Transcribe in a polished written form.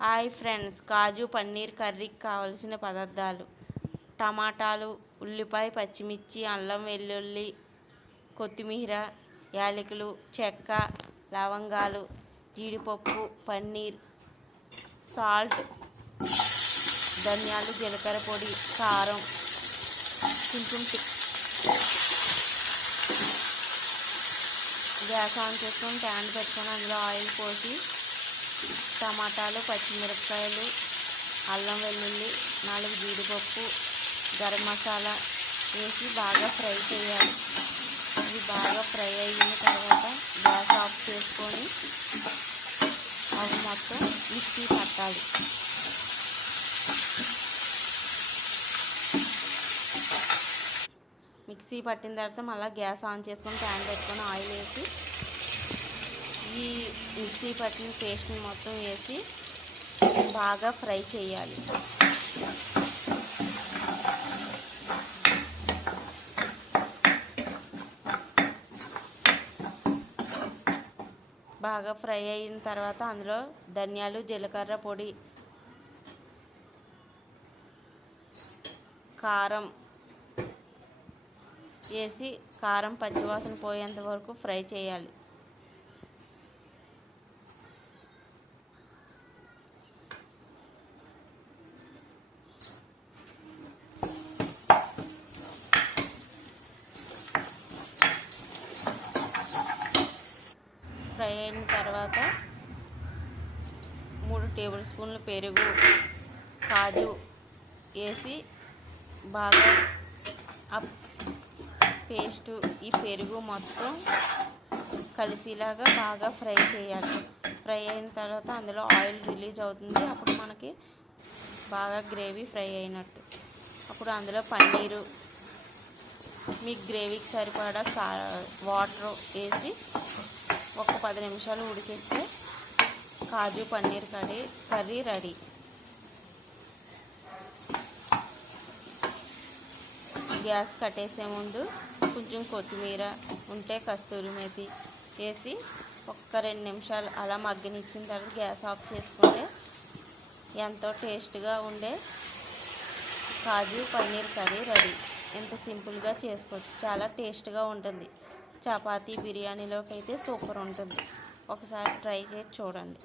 Hi friends, కాజు పన్నీర్ కర్రీకి కావలసిన పదార్థాలు: టమాటాలు, ఉల్లిపాయ, పచ్చిమిర్చి, అల్లం వెల్లుల్లి, కొత్తిమీర, యాలకులు, చెక్క, లవంగాలు, జీడిపప్పు, పన్నీర్, సాల్ట్, ధనియాలు, జీలకర్ర పొడి, కారం, కొంచెం గ్యాస్ ఆన్ చేసుకొని ప్యాన్ పెట్టుకొని అందులో ఆయిల్ పోసి టమాటాలు, పచ్చిమిరపకాయలు, అల్లం వెల్లుల్లి, 4 జీడిపప్పు, గరం మసాలా వేసి బాగా ఫ్రై చేయాలి. ఇది బాగా ఫ్రై అయిన తర్వాత గ్యాస్ ఆఫ్ చేసుకొని అవి మొత్తం మిక్సీ పట్టాలి. మిక్సీ పట్టిన తర్వాత మళ్ళీ గ్యాస్ ఆన్ చేసుకొని ప్యాన్ పెట్టుకొని ఆయిల్ వేసి ఈ మిక్సీ పట్టిన పేస్ట్ని మొత్తం వేసి బాగా ఫ్రై చేయాలి. బాగా ఫ్రై అయిన తర్వాత అందులో ధనియాలు, జీలకర్ర పొడి, కారం వేసి కారం పచ్చివాసన పోయేంత వరకు ఫ్రై చేయాలి. ఫ్రై అయిన తర్వాత 3 టేబుల్ స్పూన్లు పెరుగు, కాజు వేసి బాగా పేస్టు ఈ పెరుగు మొత్తం కలిసేలాగా బాగా ఫ్రై చేయాలి. ఫ్రై అయిన తర్వాత అందులో ఆయిల్ రిలీజ్ అవుతుంది. అప్పుడు మనకి బాగా గ్రేవీ ఫ్రై అయినట్టు. అప్పుడు అందులో పన్నీరు, మీ గ్రేవీకి సరిపడా వాటర్ వేసి ఒక 10 నిమిషాలు ఉడికిస్తే కాజు పన్నీర్ కర్రీ రెడీ. గ్యాస్ కట్టేసే ముందు కొంచెం కొత్తిమీర ఉంటే కస్తూరి మేతి వేసి ఒక్క 2 నిమిషాలు అలా మగ్గనిచ్చిన తర్వాత గ్యాస్ ఆఫ్ చేసుకుంటే ఎంతో టేస్ట్గా ఉండే కాజు పన్నీర్ కర్రీ రెడీ. ఎంత సింపుల్గా చేసుకోవచ్చు, చాలా టేస్ట్గా ఉంటుంది. చపాతీ, బిర్యానీలోకి అయితే సూపర్ ఉంటుంది. ఒకసారి ట్రై చేసి చూడండి.